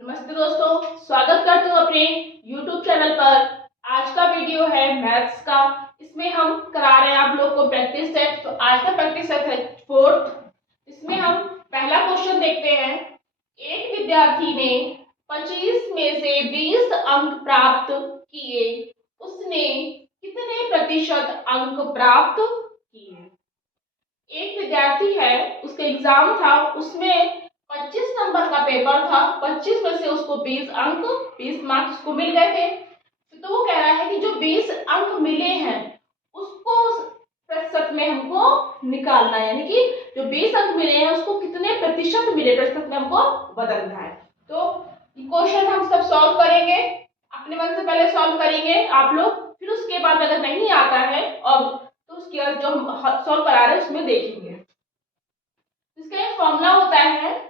नमस्ते दोस्तों, स्वागत करती हूँ अपने YouTube चैनल पर। आज का वीडियो है मैथ्स का। इसमें हम करा रहे हैं आप लोग को प्रैक्टिस सेट। तो आज का प्रैक्टिस सेट है फोर्थ। इसमें हम पहला क्वेश्चन देखते हैं। एक विद्यार्थी ने 25 में से 20 अंक प्राप्त किए, उसने कितने प्रतिशत अंक प्राप्त किए? एक विद्यार्थी है, उसका एग्जाम था, उसमें 25 नंबर का पेपर था। 25 में से उसको 20 अंक 20 मार्क्स उसको मिल गए थे। तो वो कह रहा है कि जो 20 अंक मिले हैं उसको प्रतिशत में हमको निकालना है, यानी कि जो 20 अंक मिले हैं उसको कितने प्रतिशत मिले प्रतिशत में हमको बदलना है। तो क्वेश्चन हम सब सॉल्व करेंगे, अपने मन से पहले सॉल्व करेंगे आप लोग, फिर उसके बाद अगर नहीं आता है और तो उसके बाद जो हम सॉल्व करा रहे हैं उसमें देखेंगे। इसका एक फॉर्मूला होता है,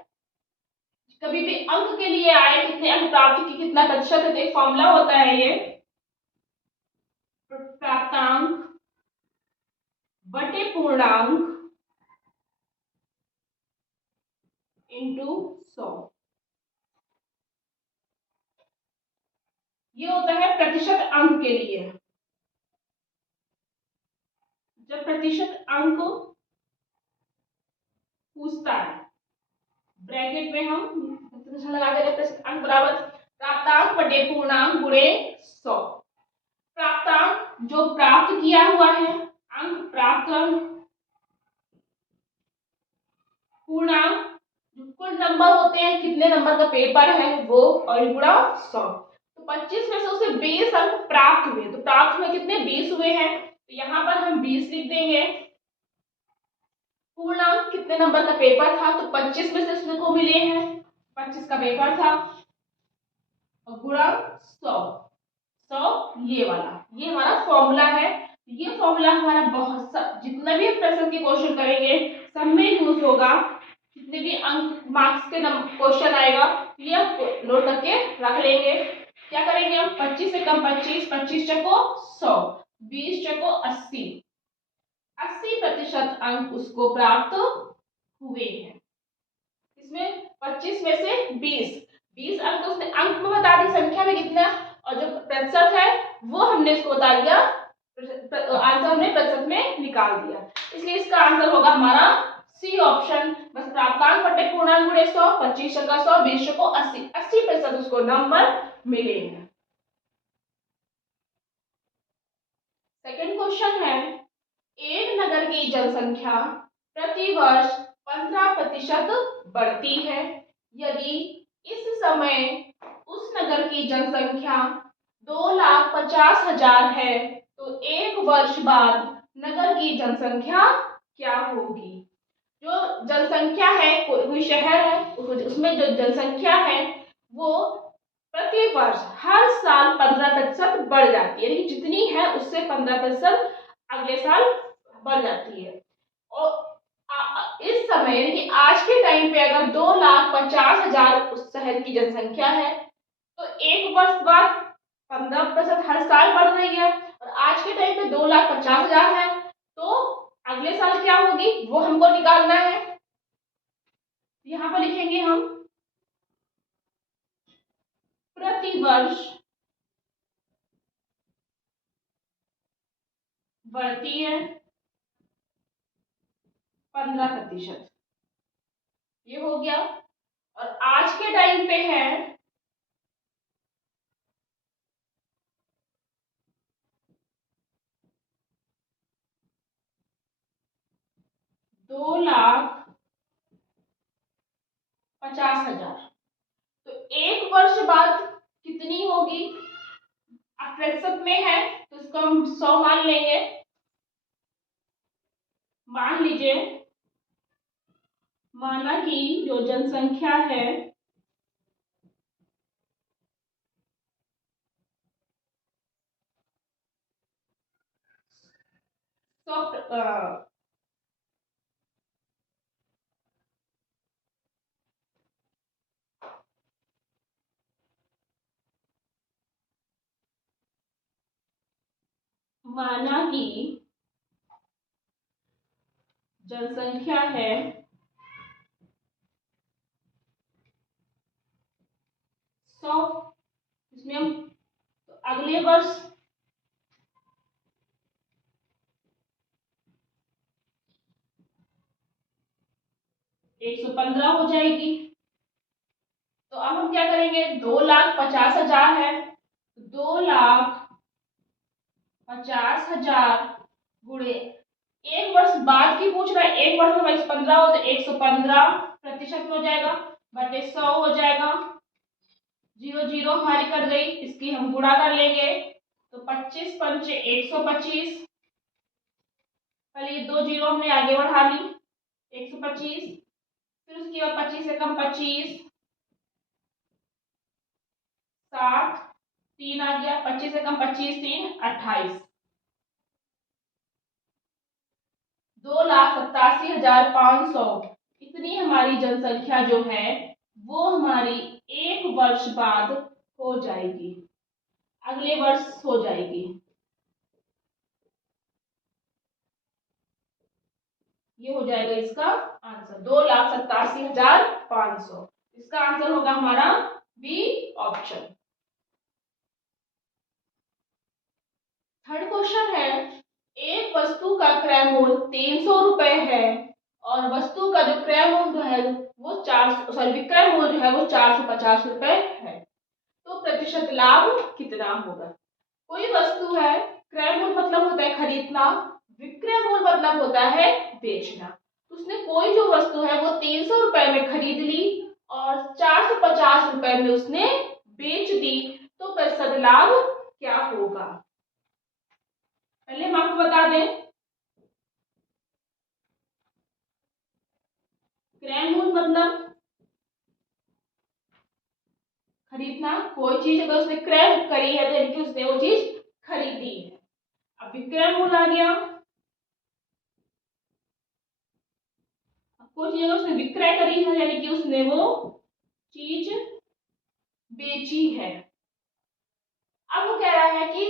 कभी भी अंक के लिए आए कितने अंक प्राप्त की कितना प्रतिशत है, तो एक फॉर्मूला होता है ये प्राप्तांक बटे पूर्णांक इंटू 100। ये होता है प्रतिशत अंक के लिए। जब प्रतिशत अंक पूछता है, ब्रैकेट में हम प्रतिशत लगा दे रहे हैं, प्रतिशत अंक बराबर प्राप्तांक बटे पूर्णांक गुणे 100। प्राप्तांक जो प्राप्त किया हुआ है, अंक प्राप्त अंक, पूर्णांक जो कुल नंबर होते हैं, कितने नंबर का पेपर है वो, और गुणा 100। तो 25 में से उसे 20 अंक प्राप्त हुए, तो प्राप्त में कितने 20 हुए हैं, तो यहाँ पर हम 20 लिख देंगे। पूर्णांक कितने नंबर का पेपर था, तो 25 में से उसमें को मिले हैं, 25 का पेपर था, और गुणा 100। 100 ये वाला, ये हमारा फॉर्मूला है। ये फॉर्मूला हमारा बहुत जितना भी प्रश्न के क्वेश्चन करेंगे सब में यूज होगा। जितने भी अंक मार्क्स के क्वेश्चन आएगा ये नोट करके रख लेंगे। क्या करेंगे हम, 25 से कम 25, 25 चको 100, 20 चको 80, 80% अंक उसको प्राप्त हुए हैं। इसमें 25 में से 20 अंक तो उसने अंक में बता दी, संख्या में कितना, और जो प्रतिशत है वो हमने इसको बता दिया, आंसर हमने प्रतिशत में निकाल दिया। इसलिए इसका आंसर होगा हमारा सी ऑप्शन। बस प्राप्तांक बटे पूर्णांक गुणे 100, 25 का 100, 20 को 80, 80% उसको नंबर मिलेंगे। सेकंड क्वेश्चन है, एक नगर की जनसंख्या प्रति वर्ष 15% बढ़ती है। यदि इस समय उस नगर की जनसंख्या 2,50,000 है, तो एक वर्ष बाद नगर की जनसंख्या क्या होगी? जो जनसंख्या है, कोई शहर है, उसमें जो जनसंख्या है वो प्रति वर्ष हर साल 15% बढ़ जाती है, यानी कि जितनी है उससे 15% अगले साल बढ़ जाती है। और इस समय यानी कि आज के टाइम पे अगर 2,50,000 उस शहर की जनसंख्या है, तो एक वर्ष बाद 15% हर साल बढ़ रही है, और आज के टाइम पे 2,50,000 है, तो अगले साल क्या होगी वो हमको निकालना है। यहाँ पर लिखेंगे हम प्रति वर्ष बढ़ती है 15%, ये हो गया। और आज के टाइम पे है 2,50,000, तो एक वर्ष बाद कितनी होगी? अब प्रतिशत में है तो इसको हम 100 मान लेंगे। मान लीजिए, माना कि जो जनसंख्या है 100, माना कि जनसंख्या है इसमें हम अगले वर्ष ₹115 हो जाएगी। तो अब हम क्या करेंगे, 2,50,000 है, 2,50,000 गुणे एक वर्ष बाद की पूछ रहा है, एक वर्ष में 15 हो तो 115% हो जाएगा, बटे 100 हो जाएगा। 0 0 हमारी कट गई, इसकी हम गुणा कर लेंगे तो 25 पंचे 125, पहले ये 2 0 हमने आगे बढ़ा ली, 125, फिर उसके बाद 25 से कम 25, 7, 3 आ गया, 25 से कम 25, 3 28, 2,87,500 इतनी हमारी जनसंख्या जो है वो हमारी एक वर्ष बाद हो जाएगी, अगले वर्ष हो जाएगी। ये हो जाएगा इसका आंसर 2,87,500। इसका आंसर होगा हमारा बी ऑप्शन। थर्ड क्वेश्चन है, एक वस्तु का क्रय मूल्य 300 रुपए है और वस्तु का जो क्रय मूल्य है वो विक्रय मूल्य जो है वो 450 रुपए है, तो प्रतिशत लाभ कितना होगा। कोई वस्तु है, क्रय मूल्य मतलब होता है खरीदना, विक्रय मूल्य मतलब होता है बेचना। उसने कोई जो वस्तु है वो 300 रुपए में खरीद ली और 450 रुपए में उसने बेच दी, तो प्रतिशत लाभ क्या होगा। पहले हम आपको बता दें, क्रय मूल्य मतलब खरीदना, कोई चीज अगर उसने क्रय करी है तो यानी कि उसने वो चीज खरीदी है। अब विक्रय मूल्य आ गया, कोई चीज अगर उसने विक्रय करी है यानी कि उसने वो चीज बेची है। अब वो कह रहा है कि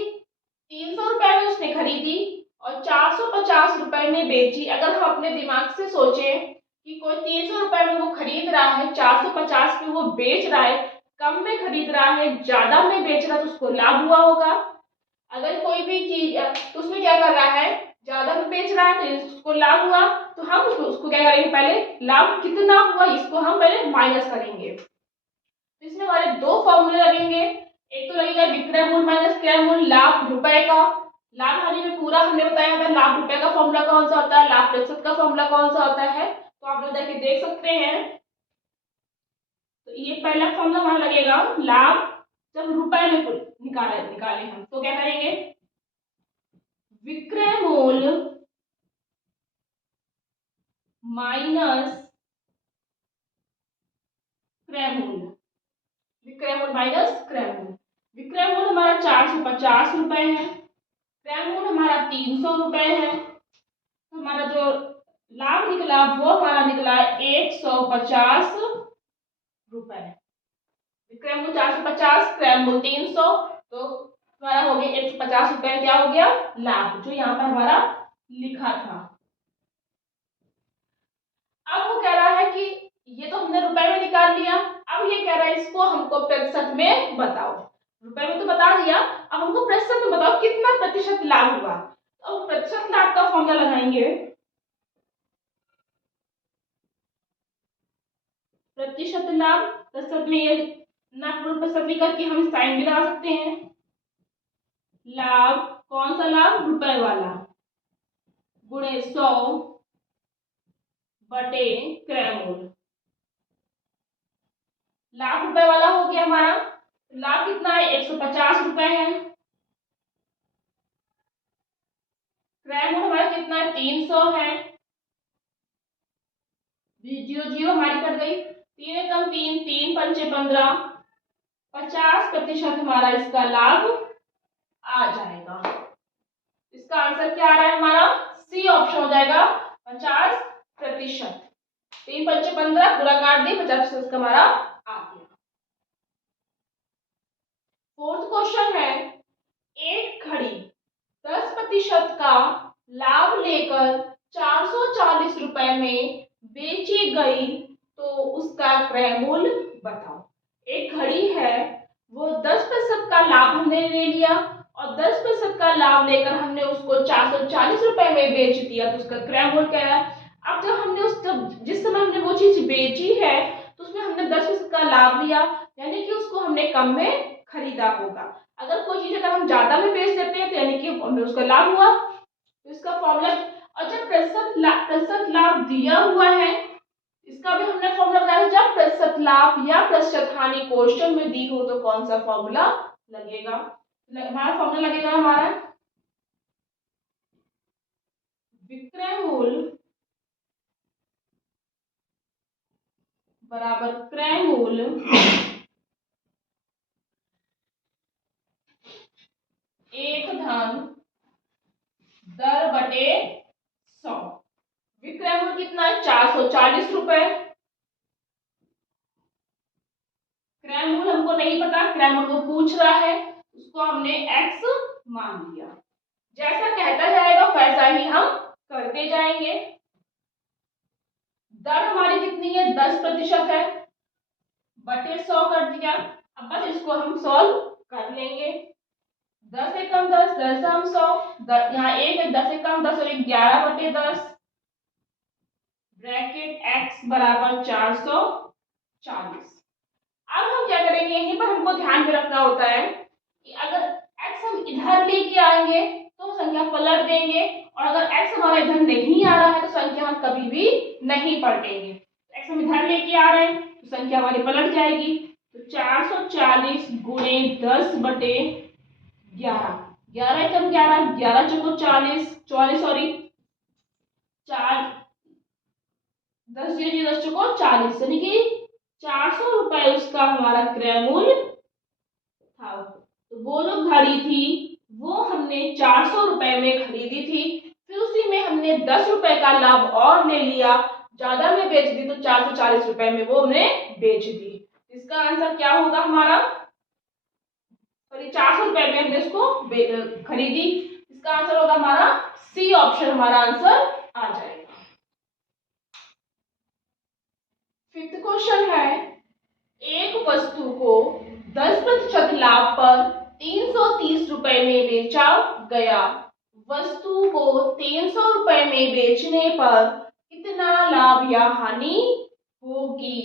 300 रुपए में उसने खरीदी और 450 रुपए में बेची। अगर हम अपने दिमाग से सोचें कि कोई 300 रुपए में वो खरीद रहा है, 450 में वो बेच रहा है, कम में खरीद रहा है, ज्यादा में बेच रहा है, तो उसको लाभ हुआ होगा। अगर कोई भी चीज तो उसमें क्या कर रहा है, ज्यादा में बेच रहा है तो उसको लाभ हुआ, तो हम उसको क्या करेंगे, पहले लाभ कितना हुआ इसको हम पहले माइनस करेंगे। तो इसमें हमारे दो फॉर्मूले लगेंगे, एक तो लगेगा विक्रय मूल्य माइनस क्रय मूल्य, लाभ रुपए का। लाभ हानि में पूरा हमने बताया था लाभ रुपए का फॉर्मूला कौन सा होता है, लाभ प्रतिशत का फॉर्मूला कौन सा होता है, तो आप लोग जाके देख सकते हैं। तो ये पहला फॉर्मूला हमारा लगेगा, लाभ जब रुपए में निकाले हम तो क्या करेंगे, विक्रय मूल्य माइनस क्रय मूल्य, विक्रय मूल्य माइनस क्रय मूल्य। विक्रय मूल्य हमारा 450 रुपए है, क्रय मूल्य हमारा 300 रुपए है, तो हमारा जो लाभ निकला वो हमारा निकला 150 रुपए। विक्रय मूल्य 450, क्रय मूल्य 300, तो हमारा हो गया 150 रुपए, क्या हो गया लाभ, जो यहाँ पर हमारा लिखा था। अब वो कह रहा है कि ये तो हमने रुपए में निकाल लिया, अब ये कह रहा है इसको हमको प्रतिशत में बताओ। रुपए में तो बता दिया, अब हमको प्रतिशत में बताओ कितना प्रतिशत लाभ हुआ। अब प्रतिशत लाभ का फॉर्मूला लगाएंगे, प्रतिशत लाभ, प्रतिशत में ये ना प्रतिशत करके हम साइन भी लगा सकते हैं। लाभ कौन सा लाभ, रुपए वाला, गुणे 100 बटे क्रय मूल्य। लाभ रुपए वाला हो गया हमारा, लाभ कितना है 150 रुपए है, क्रय मूल्य हमारा कितना है 300 है, 0 0 हमारी कट गई, 3 एकम 3, 3 पंचे 15, 50% हमारा इसका लाभ आ जाएगा। इसका आंसर क्या आ रहा है हमारा, सी ऑप्शन हो जाएगा 50%। 3 पंचे 15 पूरा काट दिए, 50% का हमारा आ गया। फोर्थ क्वेश्चन है, एक घड़ी 10% का लाभ लेकर 440 रुपए में बेची गई तो उसका क्रय मूल्य बताओ। एक घड़ी है वो 10% का लाभ हमने ले लिया और 10% का लाभ लेकर हमने उसको 440 रुपए में बेच दिया, तो उसका क्रय मूल्य क्या है। अब जब हमने जिस समय हमने वो चीज बेची है तो उसमें हमने 10% का लाभ लिया, यानी कि उसको हमने कम में खरीदा होगा। अगर कोई चीज अगर हम ज्यादा में बेच देते हैं तो यानी कि हमें उसका लाभ हुआ। तो इसका फॉर्मूला, और जब प्रतिशत लाभ दिया हुआ है, इसका भी हमने फॉर्मूला बताया, जब प्रतिशत लाभ या प्रतिशत हानि क्वेश्चन में दी हो तो कौन सा फॉर्मूला लगेगा। हमारा फॉर्मूला लगेगा हमारा विक्रय मूल्य बराबर क्रय मूल्य एक धन दर बटे 100। विक्रय मूल्य कितना है, 440 रुपए। क्रय मूल्य हमको नहीं पता, क्रय मूल्य को पूछ रहा है, उसको हमने x मान लिया। जैसा कहता जाएगा वैसा ही हम करते जाएंगे। दर हमारी कितनी है, 10% है, बटे 100 कर दिया। अब बस इसको हम सॉल्व कर लेंगे। 10 एकम 10, 10 हम 100, यहाँ एक है, 10 एकम 10 और 11 बटे 10, ब्रैकेट x बराबर 440। अब हम क्या करेंगे, यहीं पर हमको ध्यान में रखना होता है कि अगर x हम इधर लेके आएंगे तो संख्या पलट देंगे, और अगर x हमारा इधर नहीं आ रहा है तो संख्या हम कभी भी नहीं पलटेंगे। x हम इधर लेके आ रहे हैं तो संख्या हमारी पलट जाएगी। तो 440 गुणे 10 बटे 11, 11 एकम 11, 11 चौको 40, 44 सॉरी 4 10 जीरो 10 चौको 40, यानी कि 400 रुपए उसका हमारा क्रय मूल्य था। तो वो जो घड़ी थी वो हमने 400 रुपए में खरीदी थी, फिर उसी में हमने 10 रुपए का लाभ और ले लिया, ज्यादा में बेच दी तो 440 रुपए में वो हमने बेच दी। इसका आंसर क्या होगा हमारा, सॉरी 400 रुपए में हमने उसको खरीदी। इसका आंसर होगा हमारा सी ऑप्शन, हमारा आंसर आ जाएगा। फिफ्थ क्वेश्चन है, एक वस्तु को 10% लाभ पर 330 रुपए में बेचा गया, वस्तु को 300 रुपए में बेचने पर कितना लाभ या हानि होगी।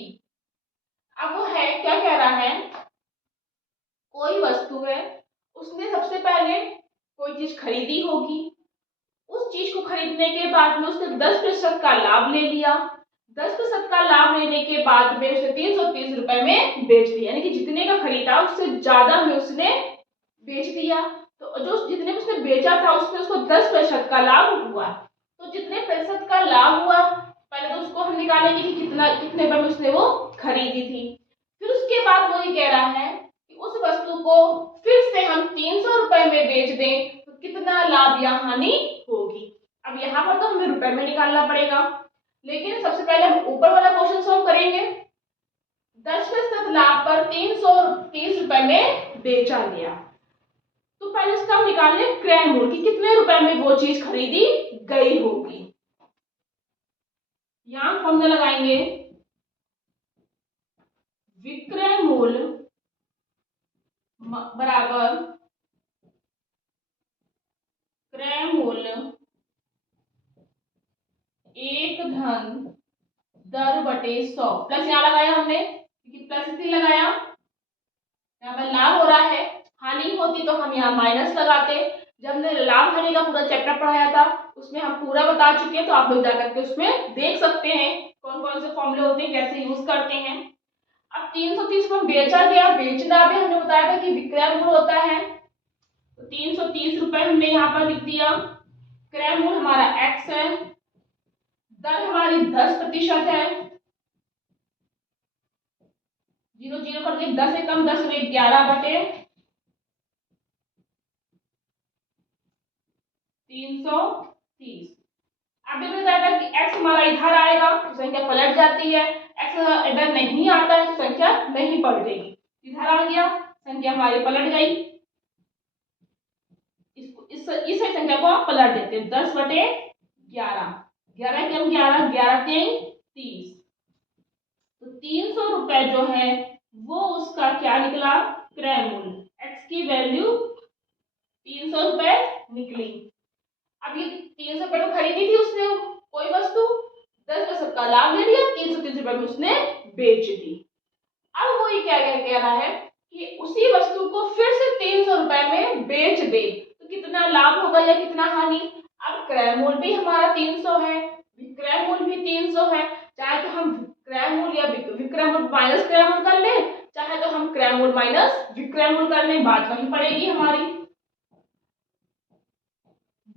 अब वो है क्या कह रहा है, कोई वस्तु है, उसने सबसे पहले कोई चीज खरीदी होगी, उस चीज को खरीदने के बाद में उसने 10% का लाभ ले लिया, 10% का लाभ लेने के बाद में उसने 330 रुपए में बेच दिया, यानी कि जितने का खरीदा उससे ज्यादा में उसने बेच दिया। तो जो जितने में उसने बेचा था उसमें उसको 10% का लाभ हुआ। तो जितने प्रतिशत का लाभ हुआ पहले तो उसको हम निकालेंगे कि कितने पर उसने वो खरीदी थी। फिर उसके बाद वो ये कह रहा है कि उस वस्तु को फिर से हम 300 रुपए में बेच दें तो कितना लाभ या हानि होगी। अब यहाँ पर तो हमें रुपए में निकालना पड़ेगा, लेकिन सबसे पहले हम ऊपर वाला क्वेश्चन सॉल्व करेंगे। 10% लाभ पर 330 रुपए में बेचा गया, तो पहले इसका हम निकालें क्रय मूल्य कि कितने रुपए में वो चीज खरीदी गई होगी। यहां फॉर्मूला लगाएंगे, विक्रय मूल्य बराबर क्रय मूल्य एक धन दर बटे 100, प्लस यहाँ लगाया हमने क्योंकि प्लस इसलिए लगाया, यहाँ पर लाभ हो रहा है, हानि होती तो हम यहाँ माइनस लगाते। जब हमने लाभ हानि का पूरा चैप्टर पढ़ाया था उसमें हम पूरा बता चुके हैं, तो आप लोग जाकर के उसमें देख सकते हैं कौन कौन से फॉर्मूले होते हैं, कैसे यूज करते हैं। अब 330 में बेचा गया, बेचना भी हमने बताया था कि विक्रय मूल्य होता है, तो 330 रुपए हमने यहाँ पर लिख दिया। क्रय मूल्य हमारा x है, दर हमारी 10% है, 0 0 करके 10 एकम 10 और 11 बटे 330। अभी बताया था कि x हमारा इधर आएगा तो संख्या पलट जाती है, x इधर नहीं आता है तो संख्या नहीं पलटेगी। इधर आ गया, संख्या हमारी पलट गई, इसको इस संख्या को आप पलट देते हैं, 10 बटे 11, 11 के हम 11, 11 के 30, तो 300 रुपए जो है वो उसका क्या निकला, क्रय मूल्य, x की वैल्यू 300 रुपए निकली। अब ये 300 रुपए में खरीदी थी उसने कोई वस्तु, 10% का लाभ ले लिया, 330 रुपए में उसने बेच दी। अब वो ये क्या कह रहा है कि उसी वस्तु को फिर से 300 रुपए में बेच दे तो कितना लाभ होगा या कितना हानि। अब क्रय मूल्य भी हमारा 300 है, विक्रय मूल्य भी 300 है, चाहे तो हम क्रय मूल्य या विक्रय मूल्य माइनस क्रय मूल्य कर ले, चाहे तो हम क्रय मूल्य माइनस विक्रय मूल्य कर ले, बात वही पड़ेगी हमारी।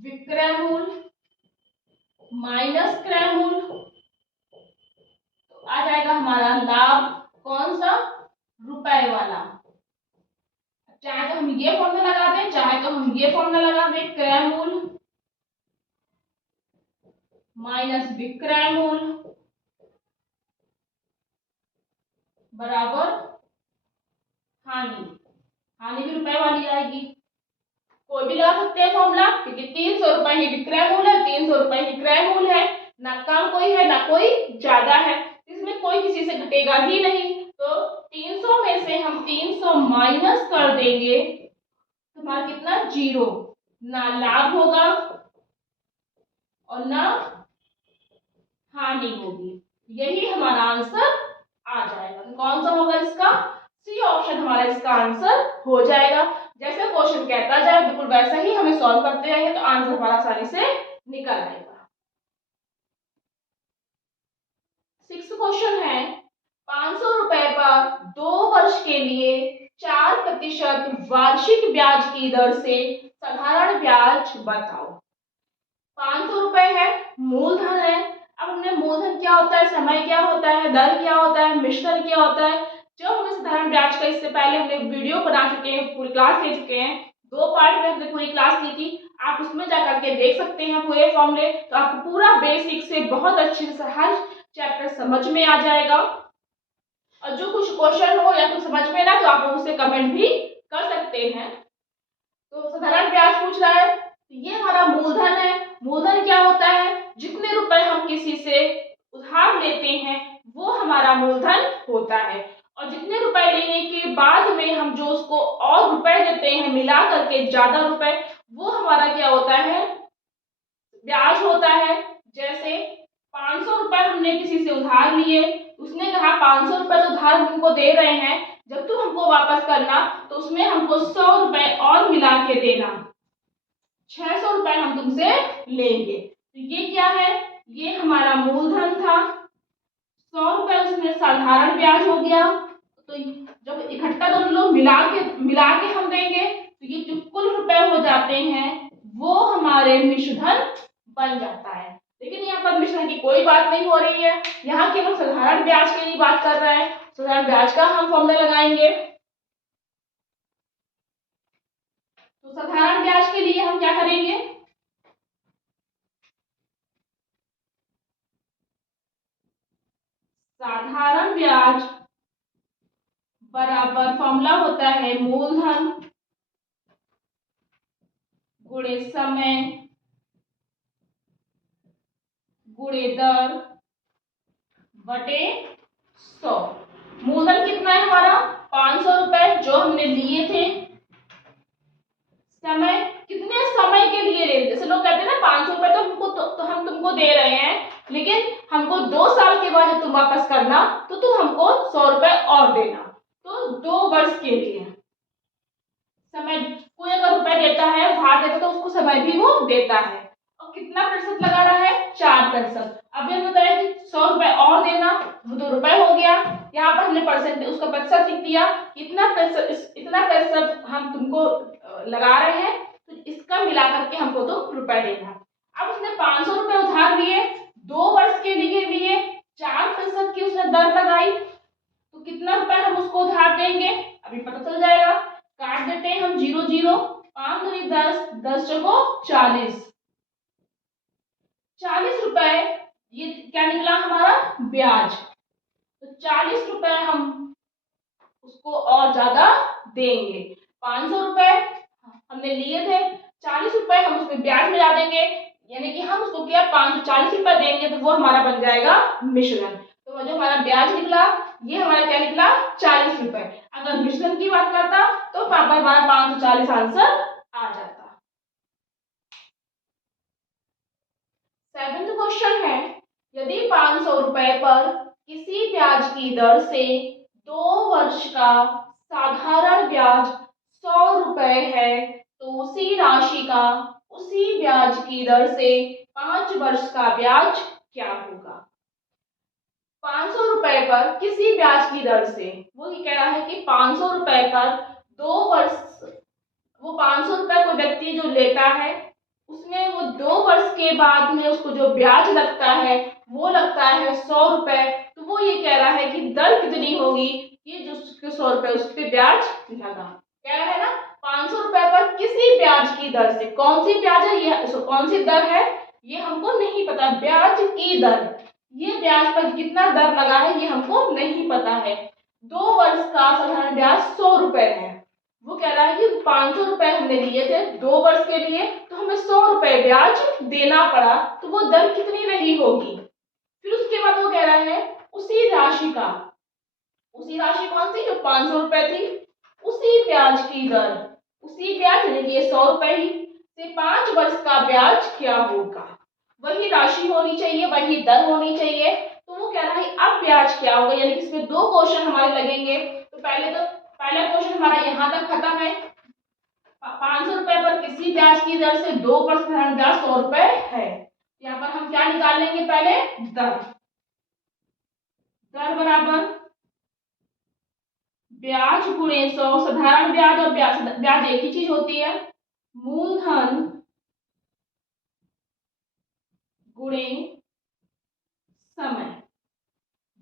विक्रय मूल्य माइनस क्रय मूल्य तो आ जाएगा हमारा लाभ कौन सा, रुपए वाला। चाहे तो हम ये फॉर्मूला लगा दें, चाहे तो हम ये फॉर्मूला लगा दें, क्रय मूल्य माइनस विक्रय मूल्य बराबर हानि। हानि भी रुपए वाली आएगी, कोई भी लगा सकते हैं फॉर्मूला, क्योंकि 300 रुपए ही विक्रय मूल्य है, 300 रुपए ही क्रय मूल्य है, ना कम कोई है ना कोई ज्यादा है, इसमें कोई किसी से घटेगा ही नहीं। तो 300 में से हम 300 माइनस कर देंगे तो हमारा कितना, 0, ना लाभ होगा और ना हानि होगी, यही हमारा आंसर आ जाएगा। तो कौन सा होगा इसका, सी ऑप्शन हमारा इसका आंसर हो जाएगा। जैसे क्वेश्चन कहता जाए बिल्कुल वैसा ही हमें सॉल्व करते जाएंगे तो आंसर हमारा आसानी से निकल आएगा। 6th क्वेश्चन है, 500 रुपए पर 2 वर्ष के लिए 4% वार्षिक ब्याज की दर से साधारण ब्याज बताओ। 500 रुपए है, मूलधन है। अब हमने मूलधन क्या होता है, समय क्या होता है, दर क्या होता है, मिश्रण क्या होता है, जो हमें साधारण ब्याज का इससे पहले हमने वीडियो बना चुके हैं, पूरी क्लास ले चुके हैं, 2 पार्ट में हमने पूरी क्लास ली थी, आप उसमें जाकर के देख सकते हैं पूरे फॉर्मूले, तो आपको पूरा बेसिक से बहुत अच्छे से हर चैप्टर समझ में आ जाएगा। और जो कुछ क्वेश्चन हो या कुछ समझ में ना तो आप लोग उसे कमेंट भी कर सकते हैं। तो साधारण ब्याज पूछ रहा है, ये हमारा मूलधन है। मूलधन क्या होता है, जितने रुपए हम किसी से उधार लेते हैं वो हमारा मूलधन होता है, और जितने रुपए लेने के बाद में हम जो उसको और रुपए देते हैं मिला करके ज्यादा रुपए, वो हमारा क्या होता है, ब्याज होता है। जैसे 500 रुपए हमने किसी से उधार लिए, उसने कहा 500 रुपए तो उधार हमको दे रहे हैं, जब तुम हमको वापस करना तो उसमें हमको 100 रुपए और मिला के देना, 600 रुपए हम तुमसे लेंगे। तो ये क्या है, ये हमारा मूलधन था, 100 रुपए उसमें साधारण ब्याज हो गया। तो जब इकट्ठा दोनों लोग मिला के हम देंगे तो ये जो कुल रुपए हो जाते हैं वो हमारे मिश्रधन बन जाता है। लेकिन यहाँ पर मिश्रण की कोई बात नहीं हो रही है, यहाँ केवल साधारण ब्याज के लिए बात कर रहे हैं। साधारण ब्याज का हम फॉर्मूला लगाएंगे। तो साधारण ब्याज के लिए हम क्या करेंगे, साधारण ब्याज बराबर फॉर्मूला होता है मूलधन गुणे समय गुणे दर बटे 100। मूलधन कितना है हमारा, 500 रुपए जो हमने लिए थे। समय, कितने समय के लिए ले, जैसे लोग कहते हैं ना 500 रुपए तो हमको तो हम तुमको दे रहे हैं, लेकिन हमको 2 साल के बाद जब तुम वापस करना तो तुम हमको 100 रुपए और देना। तो 2 वर्ष के लिए समय, कोई अगर रुपए देता है उधार देता है तो उसको समय भी वो देता है। और कितना प्रतिशत लगा रहा है, 4%। अब ये बताया कि 100 रुपए और देना, वो तो रुपए हो गया, यहाँ पर हमने परसेंट उसका प्रतिशत लिख दिया, इतना प्रतिशत हम तुमको लगा रहे हैं, तो इसका मिला करके हमको तो रुपए देना। अब उसने 500 रुपए उधार लिए, 2 वर्ष के लिए लिए, 4% की उसने दर लगाई, तो कितना रुपए हम उसको उधार देंगे अभी पता चल जाएगा। काट देते हैं हम 0 0, 5 दूनी 10, 10 चौको 40, 40 रुपए ये क्या निकला हमारा, ब्याज। तो 40 रुपए हम उसको और ज्यादा देंगे। 500 रुपए हमने लिए थे, 40 रुपए हम उसमें ब्याज मिला देंगे, यानी कि हम उसको क्या 540 रुपए देंगे, तो वो हमारा बन जाएगा मिश्रण। तो जो हमारा ब्याज निकला ये हमारा क्या निकला, 40 रुपए। अगर मिश्रण की बात करता तो पापा हमारा 540 आंसर आ जाता। 7th क्वेश्चन है, यदि 500 रुपए पर किसी ब्याज की दर से 2 वर्ष का साधारण ब्याज 100 रुपए है तो उसी राशि का उसी ब्याज की दर से 5 वर्ष का ब्याज क्या होगा। 500 रुपए पर किसी ब्याज की दर से, वो ये कह रहा है कि 500 रुपए पर 2 वर्ष, वो 500 रुपए कोई व्यक्ति जो लेता है उसमें वो 2 वर्ष के बाद में उसको जो ब्याज लगता है वो लगता है 100 रुपए। तो वो ये कह रहा है कि दर कितनी होगी, ये जो 100 रुपए उस पर ब्याज लगा। कह रहा है ना 500 रुपए पर किसी ब्याज की दर से, कौन सी ब्याज है ये, कौन सी दर है ये हमको नहीं पता। ब्याज की दर, ये ब्याज पर कितना दर लगा है ये हमको नहीं पता है। 2 वर्ष का साधारण ब्याज 100 रुपए है। वो कह रहा है कि 500 रुपए हमने लिए थे 2 वर्ष के लिए, तो हमें 100 रुपए ब्याज देना पड़ा, तो वो दर कितनी रही होगी। फिर उसके बाद वो कह रहा है उसी राशि का, उसी राशि कौन सी, जो 500 रुपए थी, उसी ब्याज की दर, उसी ब्याज यानी कि 100 रुपए ही से 5 वर्ष का ब्याज क्या होगा। वही राशि होनी चाहिए, वही दर होनी चाहिए। तो वो कह रहा है अब ब्याज क्या होगा, यानी कि इसमें 2 क्वेश्चन हमारे लगेंगे। तो पहला क्वेश्चन हमारा यहाँ तक खत्म है। 500 रुपए पर किसी ब्याज की दर से 2 वर्ष साधारण ब्याज 100 रुपए है। यहाँ पर हम क्या निकाल लेंगे, पहले दर, दर बराबर ब्याज गुणे 100। साधारण ब्याज और ब्याज एक ही चीज होती है। मूलधन गुणे समय।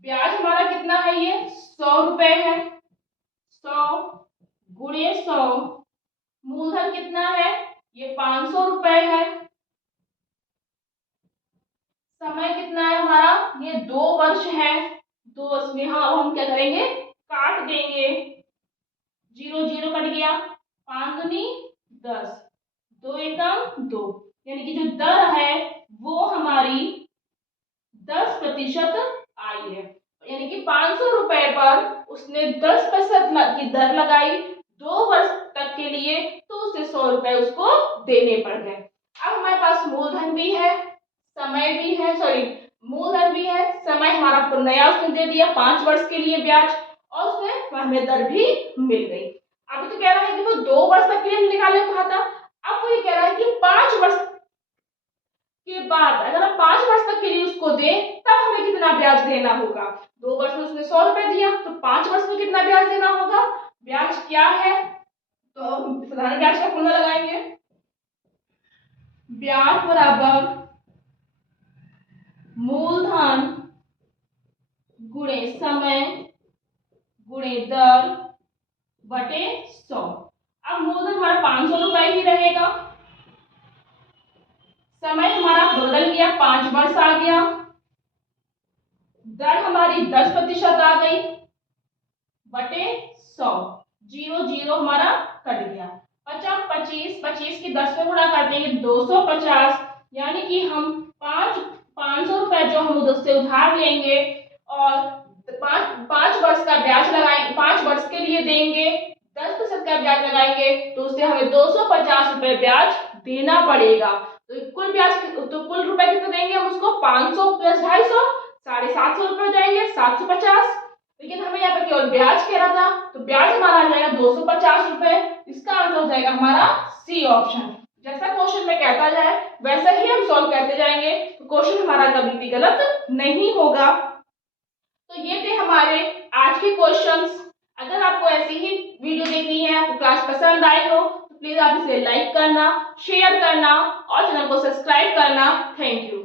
ब्याज हमारा कितना है, ये 100 रुपए है। 100 गुणे 100, मूलधन कितना है, ये 500 रुपए है। समय कितना है हमारा, ये 2 वर्ष है। 2 वर्ष में हाँ हम क्या करेंगे, काट देंगे, 0 0 कट गया, 5 दूनी 10, 2 एकम 2, यानी कि जो दर है वो हमारी 10% आई है। यानी कि 500 रुपए पर उसने 10% की दर लगाई 2 वर्ष तक के लिए, तो उसे 100 रुपए उसको देने पड़ गए। अब हमारे पास मूलधन भी है, समय भी है, सॉरी मूलधन भी है, समय हमारा नया उसने दे दिया 5 वर्ष के लिए ब्याज, और उसमें हमें दर भी मिल गई। अभी तो कह रहा है कि वो 2 वर्ष तक के लिए निकालने को कहा था, अब वो ये कह रहा है कि 5 वर्ष के बाद अगर हम 5 वर्ष तक के लिए उसको दें तब हमें कितना ब्याज देना होगा। 2 वर्ष में उसने 100 रुपए दिया, तो 5 वर्ष में कितना ब्याज देना होगा। ब्याज क्या है, तो साधारण ब्याज का फॉर्मूला लगाएंगे, ब्याज बराबर मूलधन गुणे समय गुणे दर बटे 100। अब मूलधन हमारा 500 रुपए ही रहेगा, समय हमारा बदल गया 5 वर्ष आ गया, दर हमारी 10% आ गई बटे 100, 0 0 हमारा कट गया, 50 25 25 की 10 में गुणा कर देंगे 250, यानी कि हम 500 रुपए जो हम उधर से उधार लेंगे और 5 वर्ष का ब्याज लगाएंगे, 5 वर्ष के लिए देंगे, 10% का ब्याज लगाएंगे, तो उससे हमें 250 रुपए ब्याज देना पड़ेगा। तो कुल ब्याज, तो कुल रुपए कितने देंगे हम उसको, 500 प्लस 250, 750 रुपए हो जाएंगे, 750। लेकिन हमें यहाँ पे केवल ब्याज कह रहा था, तो ब्याज हमारा आ जाएगा 250 रुपए। इसका आंसर हो जाएगा हमारा सी ऑप्शन। जैसा क्वेश्चन में कहता जाए वैसा ही हम सॉल्व करते जाएंगे, तो क्वेश्चन हमारा कभी भी गलत नहीं होगा। तो ये थे हमारे आज के क्वेश्चंस। अगर आपको ऐसी ही वीडियो देखनी है, आपको क्लास पसंद आई हो, तो प्लीज आप इसे लाइक करना, शेयर करना और चैनल को सब्सक्राइब करना। Thank you.